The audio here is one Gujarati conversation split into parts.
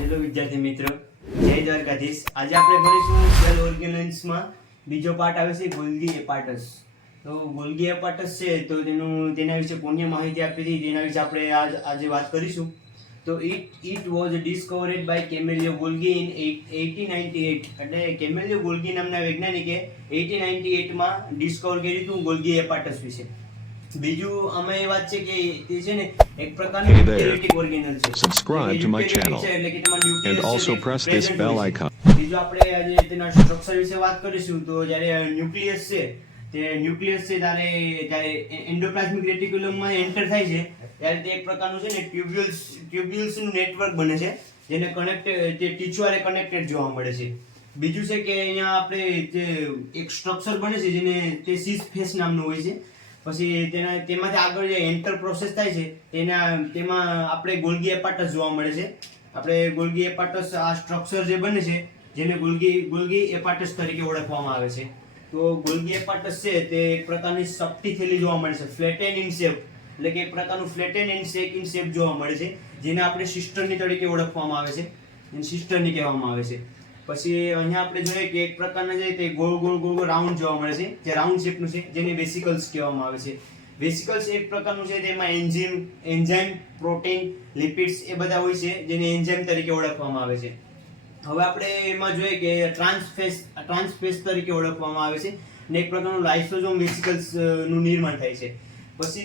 હેલો વિદ્યાર્થી મિત્રો, જય દ્વારકાધીશ. આજે આપણે ભણીશું સેલ ઓર્ગેનેલ્સમાં બીજો પાર્ટ આવે છે ગોલ્ગી એપાર્ટસ. તો ગોલ્ગી એપાર્ટસ છે તો તેના વિશે કોને માહિતી આપી હતી તેના વિશે આપણે આજે વાત કરીશું. તો it was discovered by Camillo Golgi in 1898. એટલે કેમેલિયો ગોલ્ગી નામના વૈજ્ઞાનિકે 1898 માં ડિસ્કવર કર્યું હતું ગોલ્ગી એપાર્ટસ વિશે. બીજું આમાં એ વાત છે કે તે છે ને એક પ્રકારનું યુકેરિયોટિક ઓર્ગેનલ છે. Subscribe to my channel એટલે કે તેમાં ન્યુક્લિયસ and also છે, press this present bell હોય છે. icon. બીજું આપણે આજે તેના સ્ટ્રક્ચર વિશે વાત કરીશું. તો જ્યારે ન્યુક્લિયસ છે ત્યારે એન્ડોપ્લાઝમિક રેટિક્યુલમમાં એન્ટર થાય છે ત્યારે તે એક પ્રકારનું છે ને ટ્યુબ્યુલ્સનું નેટવર્ક બને છે જેને તે ટીશ્યુ હારે કનેક્ટેડ જોવા મળે છે. બીજું છે કે અહીંયા આપણે જે એક સ્ટ્રક્ચર બને છે જેને તે સિસ ફેસ નામનું હોય છે. પછી તેમાંથી આગળ જે એન્ટર પ્રોસેસ થાય છે તેમાં આપણે ગોલ્ગી એપાર્ટસ જોવા મળે છે. આપણે ગોલ્ગી એપાર્ટસ આ સ્ટ્રક્ચર જે બને છે જેને ગોલ્ગી એપાર્ટસ તરીકે ઓળખવામાં આવે છે. તો ગોલ્ગી એપાર્ટસ છે તે એક પ્રકારની સપટી થેલી જોવા મળે છે, ફ્લેટેન ઇન શેપ, એટલે કે એક પ્રકારનું ફ્લેટેન ઇન શેપ જોવા મળે છે જેને આપણે સિસ્ટરની તરીકે ઓળખવામાં આવે છે, જેને સિસ્ટરની કહેવામાં આવે છે. પછી અહીંયા આપણે જોઈએ કે એક પ્રકારના જે તે ગોળ રાઉન્ડ જોવા મળે છે જે રાઉન્ડ શેપનું છે જેને વેસિકલ્સ કહેવામાં આવે છે. વેસિકલ્સ એક પ્રકારનું છે તેમાં એન્ઝાઇમ, પ્રોટીન, લિપિડ્સ એ બધા હોય છે જેને એન્ઝાઇમ તરીકે ઓળખવામાં આવે છે. હવે આપણે એમાં જોઈએ કે ટ્રાન્સફેસ તરીકે ઓળખવામાં આવે છે અને એક પ્રકારનું લાઇસોસોમ વેસિકલ્સ નું નિર્માણ થાય છે. પછી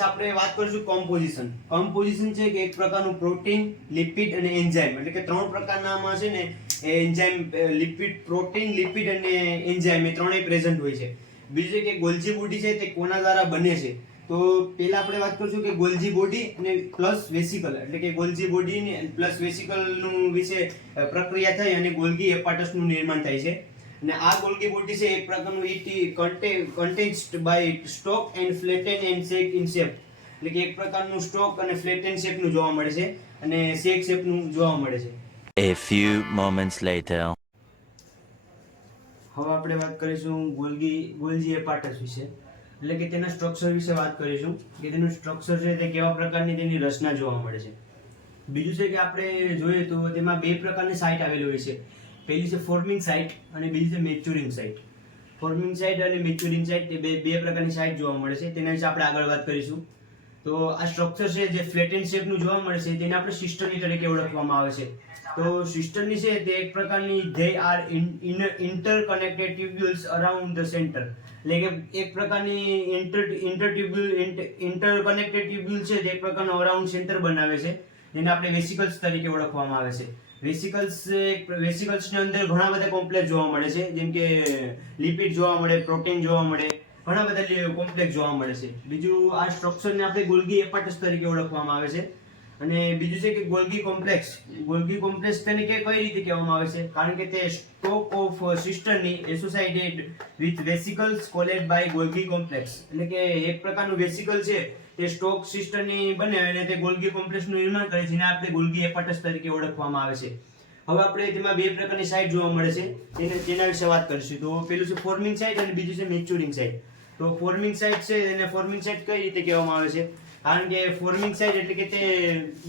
આપણે વાત કરીશું કોમ્પોઝિશન. કોમ્પોઝિશન છે કે એક પ્રકારનું પ્રોટીન, લિપિડ અને એન્ઝાઇમ, એટલે કે ત્રણ પ્રકારનામાં છે ને એન્ઝાઇમ, પ્રોટીન, લિપિડ અને એન્ઝાઇમ એ ત્રણેય પ્રેઝન્ટ હોય છે. બીજું છે કે ગોલ્જી બોડી છે તે કોના દ્વારા બને છે. તો પહેલા આપણે વાત કરીશું કે ગોલ્જી બોડી અને પ્લસ વેસિકલ, એટલે કે ગોલ્જી બોડી ને પ્લસ વેસિકલ નું વિશે પ્રક્રિયા થઈ અને ગોલ્ગી એપાર્ટસ નું નિર્માણ થાય છે. અને આ ગોલ્ગી બોડી છે એક પ્રકારનું contained by stack and flatten and shake in shape, એટલે કે એક પ્રકારનું સ્ટોક અને ફ્લેટેન શેપ નું જોવા મળે છે અને શેક શેપ નું જોવા મળે છે. A few moments later. હવે આપણે વાત કરીશું ગોલ્જી એપાર્ટસ વિશે, એટલે કે તેના સ્ટ્રક્ચર વિશે વાત કરીશું કે તેનું સ્ટ્રક્ચર છે તે કેવા પ્રકારની તેની રચના જોવા મળે છે. બીજું છે કે આપણે જોઈએ તો તેમાં બે પ્રકારની સાઇટ આવેલી હોય છે. પહેલી છે ફોર્મિંગ સાઇટ અને બીજી છે મેચ્યોરિંગ સાઇટ. ફોર્મિંગ સાઇટ અને મેચ્યોરિંગ સાઇટ એ બે પ્રકારની સાઇટ જોવા મળે છે. તેના વિશે આપણે આગળ વાત કરીશું. તો આ સ્ટ્રક્ચર છે જે ફ્લેટેન શેપનું જોવા મળે છે તેને આપણે સિસ્ટરની તરીકે ઓળખવામાં આવે છે. તો સિસ્ટરની છે તે એક પ્રકારની they are interconnected tubules around the centre, એટલે કે એક પ્રકારની ઇન્ટરકનેક્ટેડ ટ્યુબ્યુલ છે તે એક પ્રકારનો અરાઉન્ડ સેન્ટર બનાવે છે જેને આપણે વેસિકલ્સ તરીકે ઓળખવામાં આવે છે. વેસિકલ્સની અંદર ઘણા બધા કોમ્પ્લેક્સ જોવા મળે છે, જેમ કે લિપિડ જોવા મળે, પ્રોટીન જોવા મળે, ઘણા બધા કોમ્પ્લેક્સ જોવા મળે છે. બીજું આ સ્ટ્રક્ચરને આપણે ગોલ્ગી એપાર્ટસ તરીકે ઓળખવામાં આવે છે. અને બીજું છે કે ગોલ્ગી કોમ્પ્લેક્સ તેને કઈ રીતે કહેવામાં આવે છે કારણ કે તે stack of cisternae associated with vesicles called by Golgi complex, એટલે કે એક પ્રકારનું વેસિકલ છે તે સ્ટોક સિસ્ટરની બને અને તે ગોલ્ગી કોમ્પ્લેક્સનું નિર્માણ કરે છે જેને આપણે ગોલ્ગી એપાર્ટસ તરીકે ઓળખવામાં આવે છે. હવે આપણે તેમાં બે પ્રકારની સાઇટ જોવા મળે છે તેના વિશે વાત કરીશું. તો પેલું છે ફોર્મિંગ સાઇટ અને બીજું છે મેચ્યોરિંગ સાઇટ. તો ફોર્મિંગ સાઇટ છે એને ફોર્મિંગ સાઇટ કઈ રીતે કહેવામાં આવે છે કારણ કે ફોર્મિંગ સાઇટ એટલે કે તે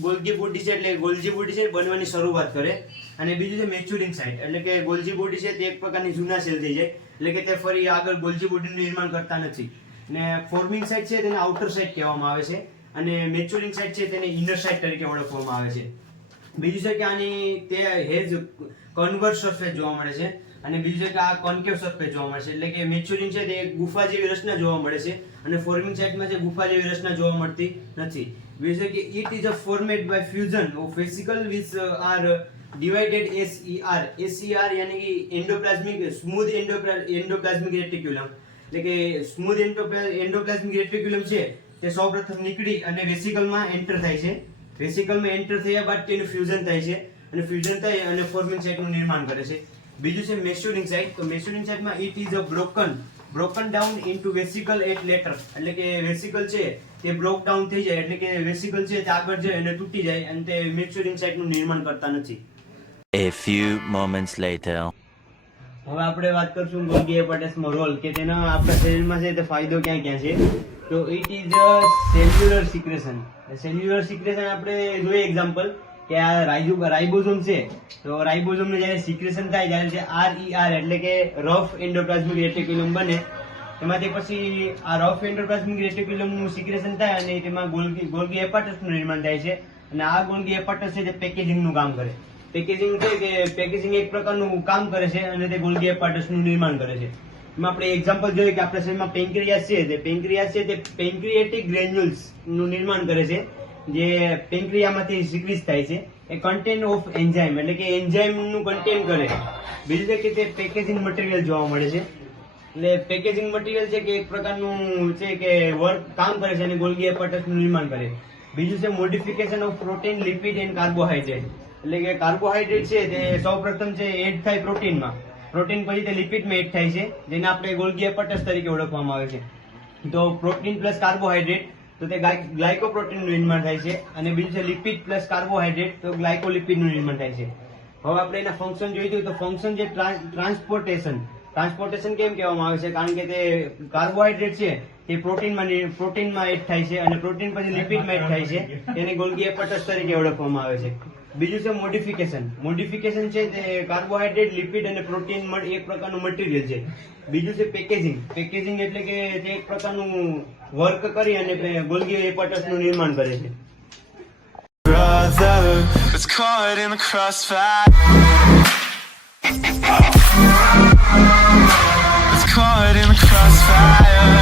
ગોલ્ગી બોડી છે એટલે ગોલ્જી બોડી છે બનવાની શરૂઆત કરે. અને બીજું છે મેચ્યોરિંગ સાઇટ, એટલે કે ગોલ્જી બોડી છે તે એક પ્રકારની જૂના સેલ થઈ જાય, એટલે કે તે ફરી આગળ ગોલ્જી બોડીનું નિર્માણ કરતા નથી. અને ફોર્મિંગ સાઇટ છે તેને આઉટર સાઇટ કહેવામાં આવે છે અને મેચ્યોરિંગ સાઇટ છે તેને ઇનર સાઇટ તરીકે ઓળખવામાં આવે છે. બીજું છે કે આની તે હેજ કન્વર્સ સરફેસ જોવા મળે છે અને બીજું છે કે આ કોન્કેવ સરફેસ જોવા મળે છે, એટલે કે મેચ્યોરિંગ છે તે ગુફા જેવી રચના જોવા મળે છે અને ફોર્મિંગ સાઇટમાં જે ગુફા જેવી રચના જોવા મળતી નથી. બીજું છે કે it is a format by fusion of vesicle which are divided SER યાની કે એન્ડોપ્લાઝમિક સ્મૂધ એન્ડોપ્લાઝમિક રેટિક્યુલમ, એટલે કે સ્મૂધ એન્ડોપ્લાઝમિક રેટિક્યુલમ છે તે સૌપ્રથમ નીકળી અને વેસિકલમાં એન્ટર થાય છે. વેસિકલમાં એન્ટર થયા બાદ તેનું ફ્યુઝન થાય છે અને ફ્યુઝન થઈ અને ફોર્મિંગ સાઇટનું નિર્માણ કરે છે. બીજું છે મેચ્યોરિંગ સાઇટ. તો મેચ્યોરિંગ સાઇટમાં it is a broken down into vesicle at later, એટલે કે વેસિકલ છે તે બ્રોક ડાઉન થઈ જાય, એટલે કે વેસિકલ છે તે આગળ જાય અને તૂટી જાય અને તે મેચ્યોરિંગ સાઇટનું નિર્માણ કરતા નથી. A few moments later. હવે આપણે વાત કરશું ગોલ્ગી એપાર્ટસનો રોલ કે તેનો આપણા શરીરમાં છે તે ફાયદો ક્યાં ક્યાં છે. તો it is a cellular secretion. Cellular secretion આપણે જોઈએ એક્ઝામ્પલ કે આ રાઇબોઝોમ છે, તો રાઇબોઝોમ ને જ્યારે સિક્રેશન થાય ત્યારે જે RER એટલે કે રફ એન્ડોપ્લાઝમિક રેટિક્યુલમ બને, એમાંથી પછી આ રફ એન્ડોપ્લાઝમિક રેટિક્યુલમ નું સિક્રેશન થાય અને તેમાં ગોલ્ગી એપાર્ટસ નું નિર્માણ થાય છે. અને આ ગોલ્ગી એપાર્ટસ છે તે પેકેજિંગ નું કામ કરે. પેકેજિંગ છે કે પેકેજિંગ એક પ્રકારનું કામ કરે છે અને તે ગોલ્ગી એપાર્ટસ નું નિર્માણ કરે છે. એમાં આપણે એક્ઝામ્પલ જોઈએ કે આપણા શરીરમાં પેન્ક્રિયાસ છે, તે પેન્ક્રિએટિક ગ્રેન્યુલ્સ નું નિર્માણ કરે છે, જે પેન્ક્રિયામાંથી સિક્રીઝ થાય છે. એ કન્ટેન્ટ ઓફ એન્ઝાઇમ એટલે કે એન્ઝાઇમ નું કન્ટેન્ટ કરે. બીજું છે કે તે પેકેજિંગ મટીરિયલ જોવા મળે છે. એટલે પેકેજિંગ મટીરિયલ છે કે એક પ્રકારનું છે કે વર્ક કામ કરે છે અને ગોલ્ગી એપાર્ટસ નું નિર્માણ કરે. બીજું છે modification of protein, lipid and carbohydrate. એટલે કે કાર્બોહાઈડ્રેટ છે તે સૌપ્રથમ છે એડ થાય પ્રોટીનમાં, પ્રોટીન પછી તે લિપિડમાં એડ થાય છે, જેને આપણે ગોલ્ગી એપાર્ટસ તરીકે ઓળખવામાં આવે છે. તો પ્રોટીન પ્લસ કાર્બોહાઈડ્રેટ તો તે ગ્લાયકોપ્રોટીનનું નિર્માણ થાય છે, અને બીજું છે લિપિડ પ્લસ કાર્બોહાઈડ્રેટ તો ગ્લાયકોલિપિડનું નિર્માણ થાય છે. હવે આપણે એના ફંક્શન જોઈતું તો ફંક્શન છે ટ્રાન્સપોર્ટેશન કેમ કહેવામાં આવે છે? કારણ કે તે કાર્બોહાઈડ્રેટ છે તે પ્રોટીનમાં એડ થાય છે અને પ્રોટીન પછી લિપિડમાં એડ થાય છે, તેને ગોલ્ગી એપાર્ટસ તરીકે ઓળખવામાં આવે છે. બીજું છે મોડિફિકેશન છે તે કાર્બોહાઈડ્રેટ, લિપિડ અને પ્રોટીન એક પ્રકારનું મટીરિયલ છે. બીજું છે પેકેજિંગ એટલે કે તે એક પ્રકારનું વર્ક કરી અને ગોલ્ગી એપાર્ટસ નું નિર્માણ કરે છે. Brother was caught in the crossfire. Was caught in the crossfire.